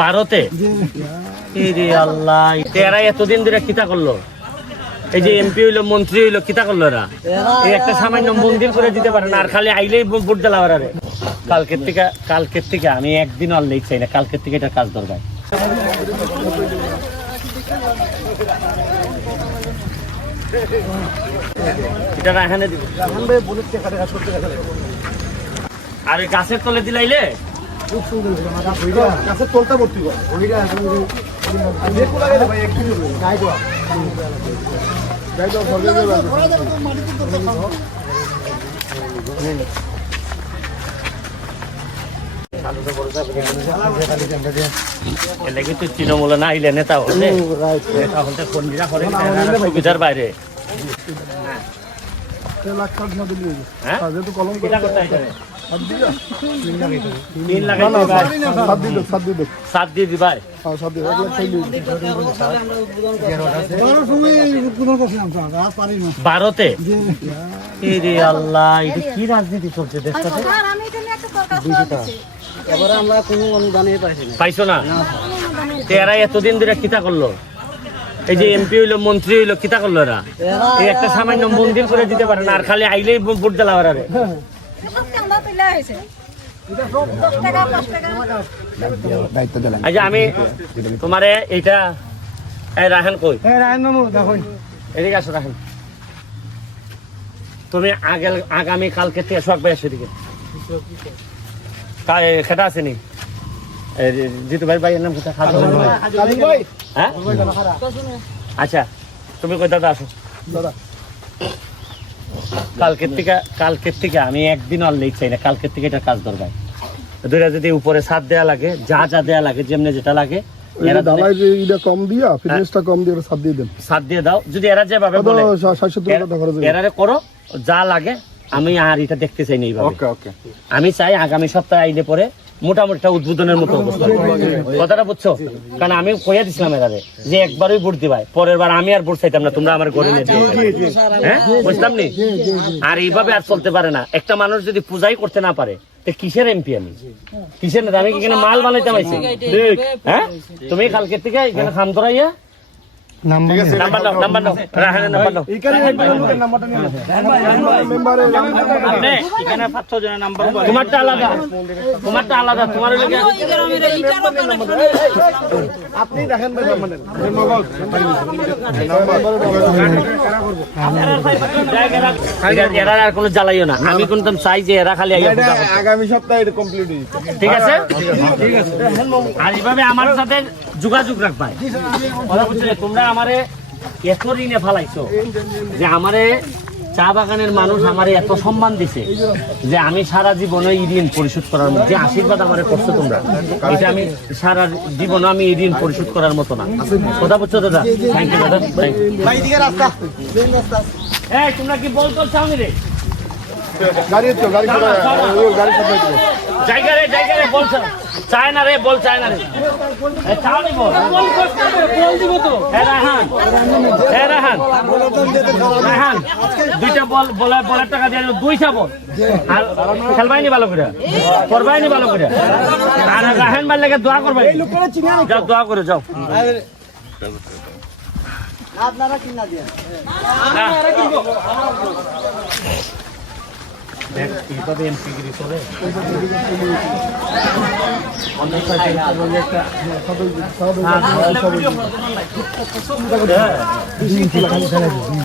ভারতে আল্লাহ এরা এতদিন ধরে কিতা করলো? এই যে এমপি হইলো, মন্ত্রী হইলো, কিতা করলো এরা? এই একটা সামান্য মন্দির করে দিতে পারে না, আর খালি আইলেই ভোট জ্বালা রে। কালকের থেকে আমি একদিন আর লেট চাই না, কালকের থেকে এটা কাজ দরকার। এটা এখানে দিব আর ওই গাছের তলে দিলাইলে খুব সুন্দর গাছের তলটা ভর্তি কর তৃণমূল না আইলে নেতা হলে সুবিধার বাইরে ভারতে আল্লাহ এটা কি রাজনীতি চলছে দেশটাতে? পাইছো না? এরা এতদিন ধরে কিতা করলো? এই যে এমপি হইলো, মন্ত্রী হইলো, কিতা করলো এরা? এই একটা সামান্য মন্দির করে দিতে পারে না, আর খালি আইলেই ভোট জ্বালা রে। আমি তোমারে এইটা রাহেন কই এদিকে আসো রাহেন, তুমি আগামী কালকে থেকে শখ ভাই আসো এদিকে। খেটা আছে নি জিতু ভাই, ভাইয়ের নাম কোথায়? হ্যাঁ আচ্ছা, তুমি কই দাদা আসো। কালকের থেকে আমি একদিন আর লেট চাই না, কালকের থেকে এটা কাজ দরকার। দুইটা যদি উপরে ছাদ দেয়া লাগে, যা যা দেয়া লাগে, যেমনি যেটা লাগে ছাদ দিয়ে দাও। যদি এরা যেভাবে বলে এরারে করো, যা লাগে আমি আর এটা দেখতে চাই না এইভাবে। আমি চাই আগামী সপ্তাহে আইলে পরে মোটামুটি উদ্বোধনের মতো অবস্থা। কথাটা বুঝছো? কারণ আমি কইয়া দিছিলাম এরারে যে একবারই ভোট দিবাই, পরের বার আমি আর ভোট চাইতাম না, তোমরা আমার ঘরে নিয়ে দিও। হ্যাঁ বুঝলাম নি? আর এইভাবে আর চলতে পারে না। একটা মানুষ যদি পূজাই করতে না পারে, কিসের এমপি? আমি কিসের নেতা? আমি এখানে মাল বানাইতে পাইছি। হ্যাঁ তুমি কালকের থেকে এখানে খাম ধরাইয়া তোমারটা আলাদা, তোমার আপনি দেখেন এরা আর কোনো জ্বালাইও না। আমি কিন্তু চাই যে এরা খালি আগামী সপ্তাহে কমপ্লিট। ঠিক আছে? আর এইভাবে আমার সাথে যোগাযোগ রাখবাই। তোমরা আমারে এত ঋণে ফালাইছো যে আমারে চা বাগানের মানুষ আমারে এত সম্মান দিছে যে আমি সারা জীবনে এই ঋণ পরিশোধ করার মতো, যে আশীর্বাদ আমারে করছো তোমরা, এটা আমি সারা জীবনে আমি এই ঋণ পরিশোধ করার মতো না। কথা বলছো দাদা? থ্যাংক ইউ দাদা। এই তোমরা কি বল চাওনি রে? জায়গা রে বল চায় না রে, বল চায় না রে। চাওনি বল দিব তো। রাহান দুইটা বলের টাকা দিয়ে দুইটা বল, আর খেলবাই নি ভালো করে, করবাই নি ভালো করে। আর রাহান মার লেগে দোয়া করবাই, যাও দোয়া করে যাও। আপনারা কিনা দিয়ে এইভাবে এমপিগিরি করে অনেক